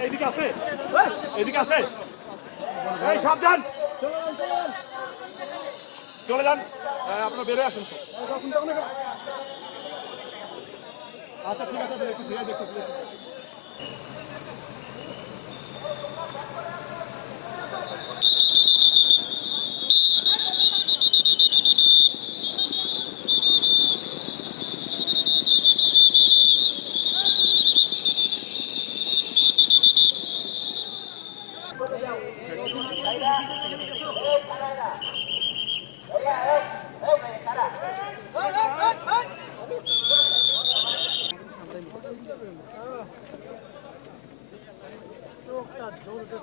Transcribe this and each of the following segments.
এদিকে আছে এদিকে আছে এই সাবধান চলে যান আপনার বেরোয় আসেন আচ্ছা ঠিক আছে দেখতেছি দেখতেছি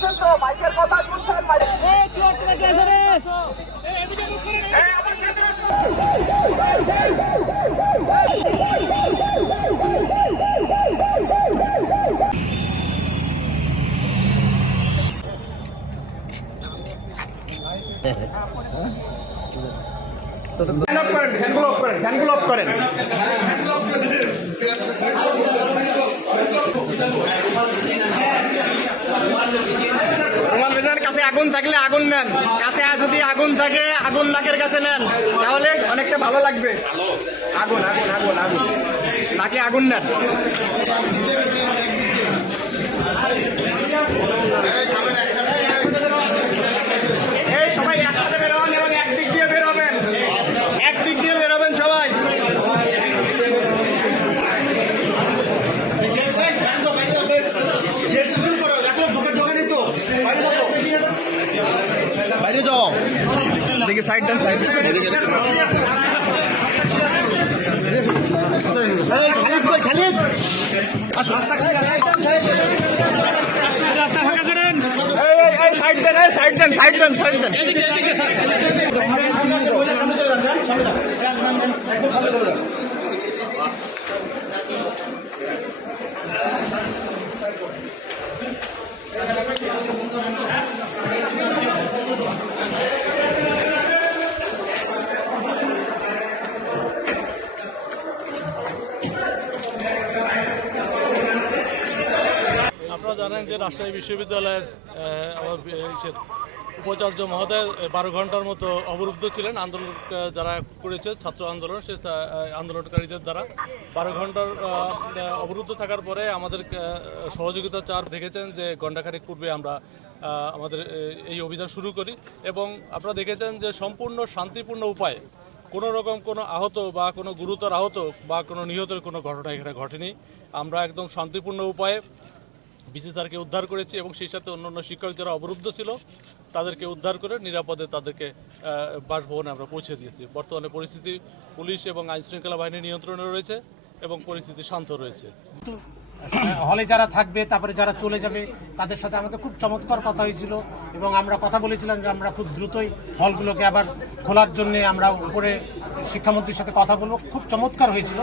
শুনছেন তো? মাইকের কথা শুনছেন। ফ্যান অফ করেন ফ্যানগুলো অফ করেন ফ্যানগুলো অফ করেন। রুমাল বেজার কাছে আগুন থাকলে আগুন নেন। কাছে যদি আগুন থাকে, আগুন নাকের কাছে নেন। তাহলে অনেকটা ভালো লাগবে। আগুন আগুন আগুন আগুন। নাকে আগুন নেন এই সবাই একসাথে বেরোবেন এবং একদিক দিয়ে বেরোবেন একদিক দিয়ে বেরোবেন সবাই বাইরে যাও দেখি সাইড ডান সাইড খালিদ কই খালিদ আসো রাস্তা ফাঁকা করেন এই এই এই সাইড দেন এই সাইড দেন সাইড দেন সাইড দেন আপনারা জানেন যে রাজশাহী বিশ্ববিদ্যালয়ের উপাচার্য মহোদয় বারো ঘণ্টার মতো অবরুদ্ধ ছিলেন। আন্দোলন যারা করেছে, ছাত্র আন্দোলন, সে আন্দোলনকারীদের দ্বারা। বারো ঘণ্টার অবরুদ্ধ থাকার পরে আমাদের সহযোগিতা চার দেখেছেন যে, ঘণ্টাখানিক পূর্বে আমরা আমাদের এই অভিযান শুরু করি। এবং আপনারা দেখেছেন যে, সম্পূর্ণ শান্তিপূর্ণ উপায়ে কোনো রকম কোনো আহত বা কোনো গুরুতর আহত বা কোনো নিহতের কোনো ঘটনা এখানে ঘটেনি। আমরা একদম শান্তিপূর্ণ উপায়ে বিসি স্যারকে উদ্ধার করেছি এবং সেই সাথে অন্যান্য শিক্ষক যারা অবরুদ্ধ ছিল তাদেরকে উদ্ধার করে নিরাপদে তাদেরকে বাসভবনে আমরা পৌঁছে দিয়েছি। বর্তমানে পরিস্থিতি পুলিশ এবং আইন শৃঙ্খলা বাহিনীর নিয়ন্ত্রণে রয়েছে এবং পরিস্থিতি শান্ত রয়েছে। হলে যারা থাকবে, তারপরে যারা চলে যাবে, তাদের সাথে আমাদের খুব চমৎকার কথা হয়েছিল এবং আমরা কথা বলেছিলাম যে আমরা খুব দ্রুতই হলগুলোকে আবার খোলার জন্য আমরা উপরে শিক্ষামন্ত্রীর সাথে কথা বলব। খুব চমৎকার হয়েছিল।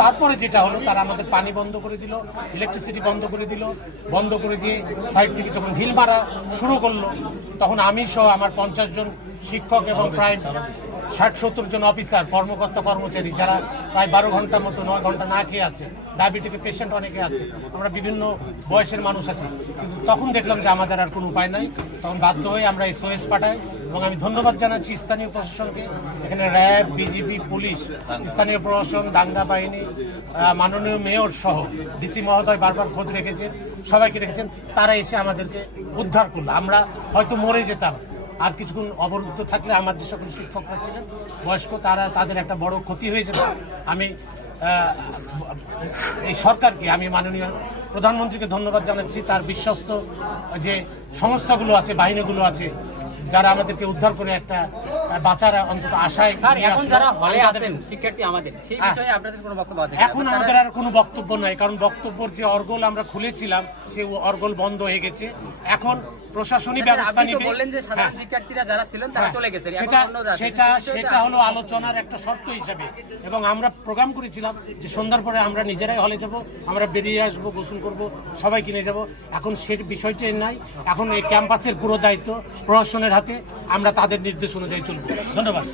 তারপরে যেটা হলো, তারা আমাদের পানি বন্ধ করে দিল ইলেকট্রিসিটি বন্ধ করে দিল, বন্ধ করে দিয়ে সাইড থেকে যখন ঢিল মারা শুরু করল, তখন আমি সহ আমার পঞ্চাশ জন শিক্ষক এবং প্রায় ষাট, সত্তর জন অফিসার কর্মকর্তা, কর্মচারী, যারা প্রায় বারো ঘণ্টার মতো, নয় ঘণ্টা না খেয়ে আছে ডায়াবেটিক পেশেন্ট অনেকে আছে, আমরা বিভিন্ন বয়সের মানুষ আছি। কিন্তু তখন দেখলাম যে আমাদের আর কোনো উপায় নাই। তখন বাধ্য হয়ে আমরা এসওএস পাঠাই। এবং আমি ধন্যবাদ জানাচ্ছি স্থানীয় প্রশাসনকে। এখানে র্যাব, বিজিবি, পুলিশ, স্থানীয় প্রশাসন, দাঙ্গা বাহিনী মাননীয় মেয়র সহ ডিসি মহোদয় বারবার খোঁজ রেখেছেন, সবাইকে রেখেছেন তারা এসে আমাদেরকে উদ্ধার করল। আমরা হয়তো মরে যেতাম। আর কিছুক্ষণ অবরুদ্ধ থাকলে আমার যে সকল শিক্ষকরা ছিলেন, বয়স্ক, তারা তাদের একটা বড় ক্ষতি হয়ে যেত। আমি এই সরকারকে, আমি মাননীয় প্রধানমন্ত্রীকে ধন্যবাদ জানাচ্ছি। তার বিশ্বস্ত যে সংস্থাগুলো আছে, বাহিনীগুলো আছে যারা আমাদেরকে উদ্ধার করে একটা বাঁচার অন্তত আশায় স্যার এখন যারা হলে আছেন শিক্ষার্থী আমাদের সেই হ্যাঁ। বিষয়ে আপনাদের কোনো বক্তব্য আছে এখন আমাদের আর কোনো বক্তব্য নাই কারণ বক্তব্যের যে অর্গল আমরা খুলেছিলাম সেই অর্গল বন্ধ হয়ে গেছে। এখন প্রশাসনিক ব্যবস্থা নিবে। বললেন যে সাধারণ হ্যাঁ। শিক্ষার্থীরা যারা ছিলেন তারা হ্যাঁ, চলে গেছে এখন সেটা সেটা সেটা হলো আলোচনার একটা শর্ত হিসেবে। এবং আমরা প্রোগ্রাম করেছিলাম যে সন্ধ্যার পরে আমরা নিজেরাই হলে যাব আমরা বেরিয়ে আসব গোসল করব সবাই কিনে যাব। এখন সে বিষয়টি নাই। এখন এই ক্যাম্পাসের পুরো দায়িত্ব প্রশাসনের হাতে। আমরা তাদের নির্দেশ অনুযায়ী চলব। ধন্যবাদ।